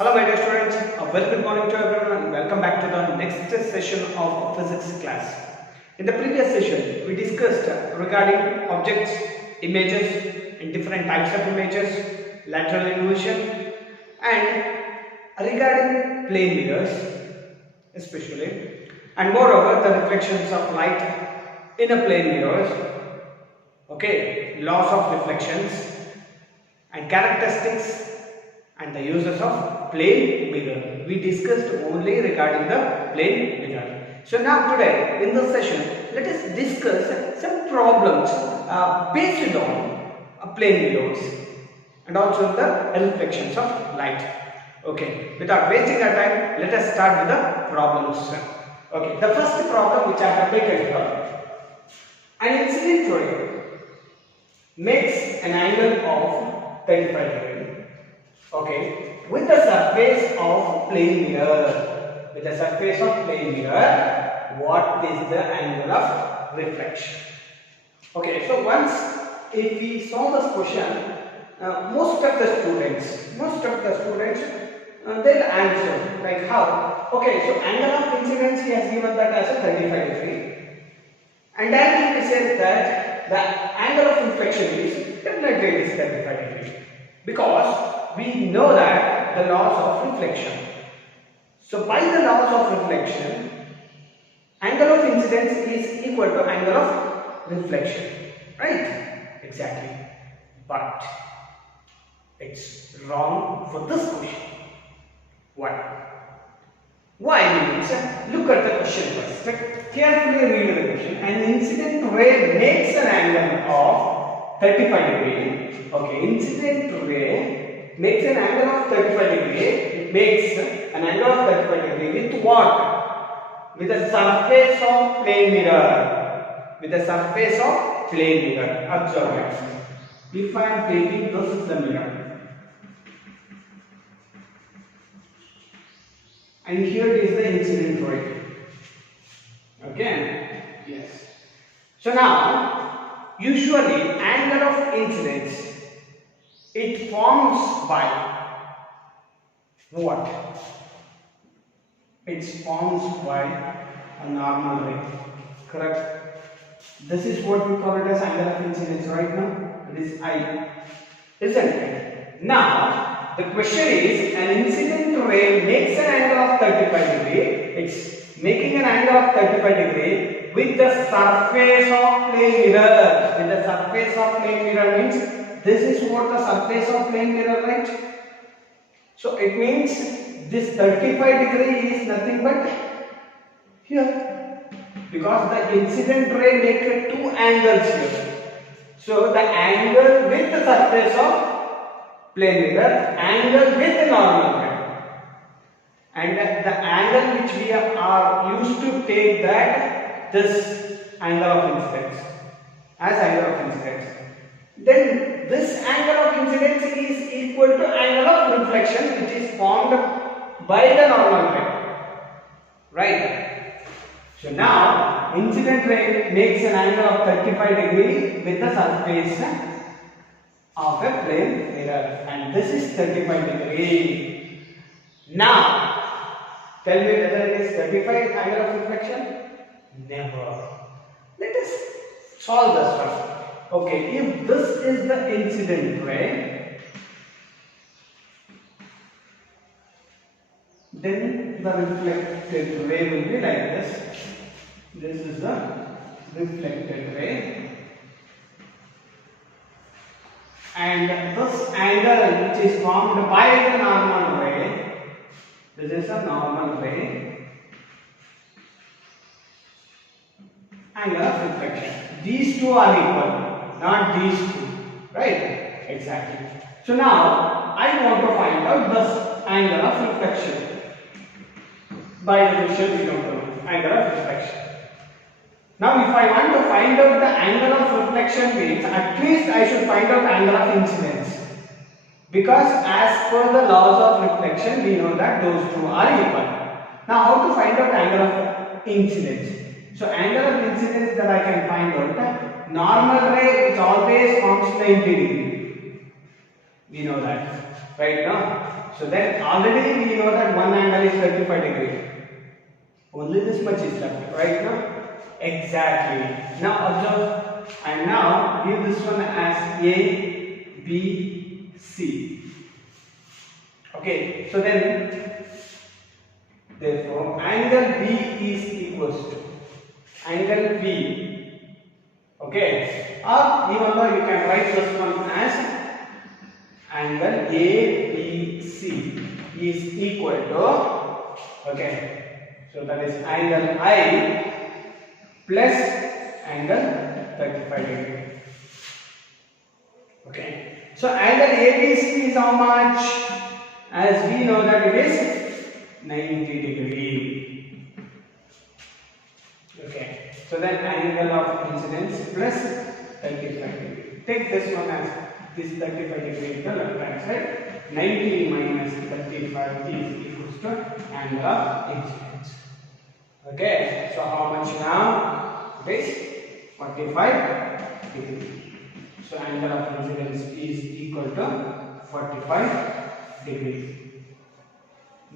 Hello my dear students, a very good morning to everyone and welcome back to the next session of physics class. In the previous session, we discussed regarding objects, images and different types of images, lateral inversion and regarding plane mirrors especially, and moreover the reflections of light in a plane mirrors, laws of reflections and characteristics and the uses of plane mirror. We discussed only regarding the plane mirror. So now today in this session, let us discuss some problems based on plane mirrors and also the reflections of light. Okay, without wasting our time, let us start with the problems. Okay, the first problem which I have taken here, an incident ray makes an angle of 35 degrees. Okay, with the surface of plane mirror, what is the angle of reflection? Okay, so once if we solve this question, most of the students they'll answer like how? Okay, so angle of incidence he has given that as a 35 degree, and then he says that the angle of reflection is definitely it is 35 degree because we know that the laws of reflection. So by the laws of reflection, angle of incidence is equal to angle of reflection, right? Exactly. But it's wrong for this question. Why? Why means, look at the question first. Carefully read the question. An incident ray makes an angle of 35 degree. Okay, incident ray makes an angle of 35 degree. It makes an angle of 35 degree with what? With the surface of plane mirror. Observe it. If I am taking this is the mirror, and here is the incident ray. Okay? Yes. So now, usually angle of incidence, it forms by what? It forms by a normal ray. Correct? This is what we call it as angle of incidence right now. It is I. Isn't it? Now, the question is, an incident ray makes an angle of 35 degree. It's making an angle of 35 degree with the surface of plane mirror. With the surface of plane mirror means this is what the surface of plane mirror, right? So it means this 35 degree is nothing but here, because the incident ray makes two angles here. So the angle with the surface of plane mirror, angle with the normal mirror, and the angle which we are used to take that this angle of incidence as angle of incidence. Then this angle of incidence is equal to angle of reflection which is formed by the normal ray, right? So now incident ray makes an angle of 35 degree with the surface of a plane mirror, and this is 35 degree. Now tell me whether it is 35 angle of reflection? Never. Let us solve this first. Okay, if this is the incident ray, then the reflected ray will be like this. This is the reflected ray, and this angle which is formed by the normal ray, this is a normal ray, angle of reflection. These two are equal, not these two, right? Exactly. So now I want to find out this angle of reflection. By definition we don't know angle of reflection. Now if I want to find out the angle of reflection means at least I should find out angle of incidence, because as per the laws of reflection we know that those two are equal. Now how to find out angle of incidence? So angle of incidence that I can find out, normal ray which always forms 90 degree. We know that, right now. So then already we know that one angle is 35 degrees. Only this much is left, right now. Exactly. Now observe and now give this one as A, B, C. Okay. So then, therefore, angle B is equals to angle B. Okay. Or even though you can write this one as angle ABC is equal to, okay, so that is angle I plus angle 35 degree. Okay, so angle ABC is how much? As we know that it is 90 degree. Okay, so then angle of incidence plus 35 degree. Take this one as this 35 degree to the left hand side. 90 minus 35 is equals to angle of incidence. Okay, so how much now? It is 45 degree. So angle of incidence is equal to 45 degree.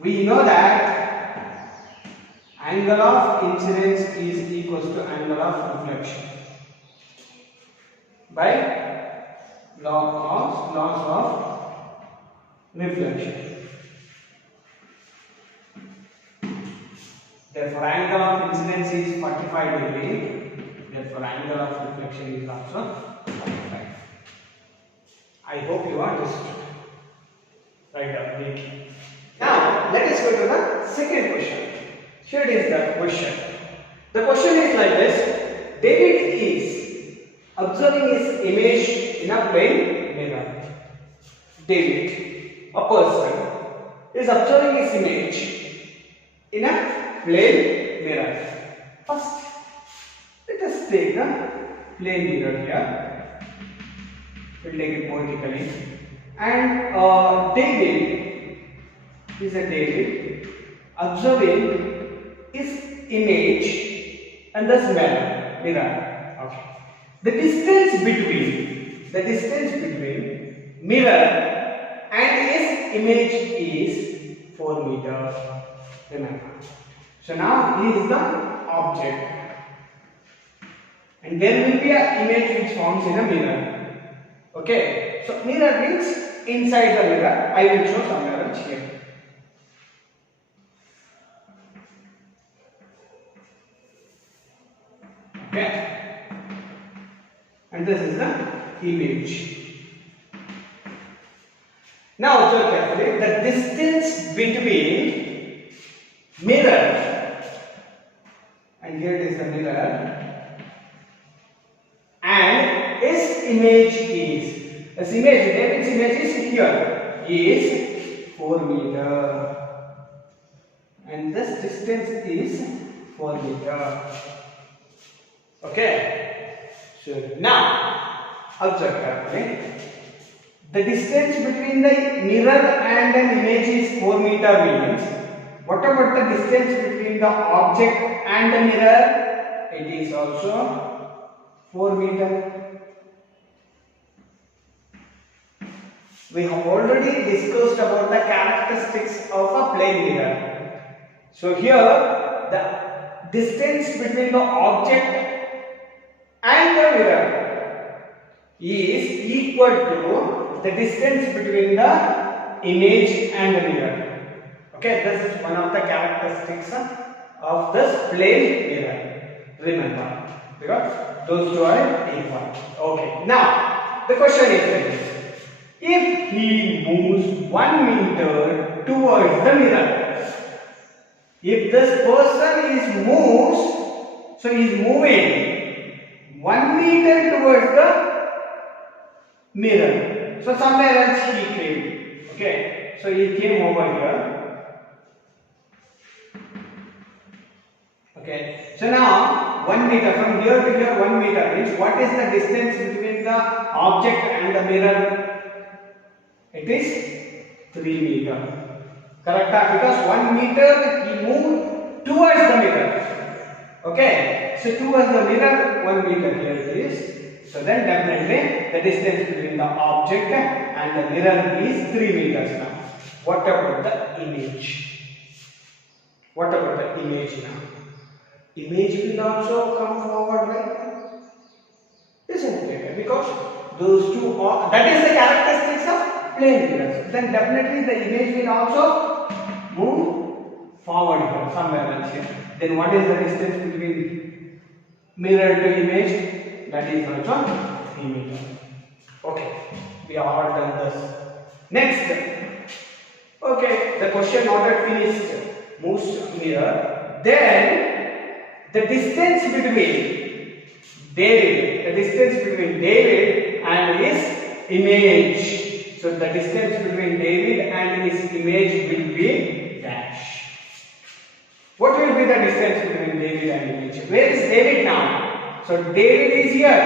We know that angle of incidence is equals to angle of reflection by laws of reflection. Therefore, angle of incidence is 45 degree. Therefore, angle of reflection is also 45. I hope you understood. Right up. Now, let us go to the second question. Here is the question. The question is like this. David is observing his image in a plane mirror. David, a person, is observing his image in a plane mirror. First, let us take the plane mirror here. We'll take it vertically. And David is a David observing his image in this mirror. Okay. The distance between mirror and his image is 4 meters. Remember. So now he is the object, and there will be an image which forms in a mirror. Okay. So mirror means inside the mirror. I will show some mirrors here. Okay. And this is the image. Now observe carefully. The distance between mirror, and here it is the mirror, and his image is, David's image is here, is 4 meters, and this distance is 4 meters. Okay. So now observe carefully. The distance between the mirror and an image is 4 meters means, what about the distance between the object and the mirror? It is also 4 meters. We have already discussed about the characteristics of a plane mirror. So here the distance between the object and the mirror is equal to the distance between the image and the mirror. Okay, this is one of the characteristics of this plane mirror. Remember, because those two are equal. Okay, now the question is like this. If he moves 1 meter towards the mirror, if this person is moves, so he is moving 1 meter towards the mirror. So somewhere else he came. Okay, so he came over here. Okay, so now 1 meter from here to here, 1 meter means what is the distance between the object and the mirror? It is 3 meters. Correct? Because 1 meter he moved towards the mirror. Okay, so towards the mirror 1 meter, here it is So then definitely the distance between the object and the mirror is 3 meters now. What about the image? What about the image now? Image will also come forward, right? Isn't it? Because those two are, that is the characteristics of plane mirrors. Then definitely the image will also move forward here, somewhere else here. Then what is the distance between mirror to image? That is also 3 meters. Okay, we are all done this. Next, okay, the question not yet finished. Moves mirror. Then the distance between David and his image. So the distance between David and his image will be dash. What will be the distance between David and image? Where is David now? So David is here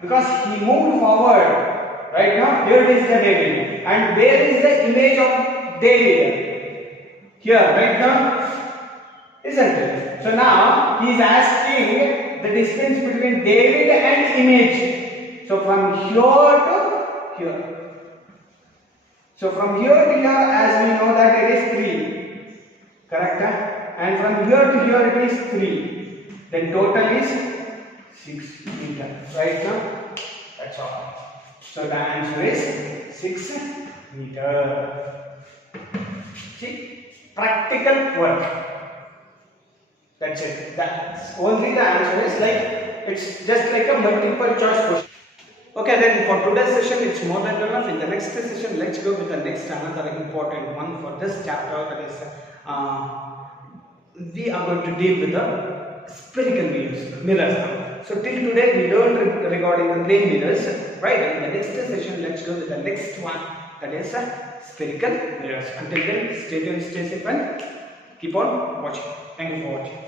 because he moved forward. Right now, here is the David. And where is the image of David? Here, right now, isn't it? So now he is asking the distance between David and image. So from here to here. So from here to here, as we know that it is 3. Correct? And from here to here it is 3. Then total is 6 meters. Right now? That's all. So the answer is 6 meters. See? Practical work. That's it. That's only the answer is like, it's just like a multiple choice question. Okay, then for today's session it's more than enough. In the next session, let's go with the next another important one for this chapter. That is, we are going to deal with the spherical mirrors now. So till today we learned regarding the plane mirrors, right? In the next session, let's go with the next one. That is spherical mirrors. Until then, stay tuned, stay safe, and keep on watching. Thank you for watching.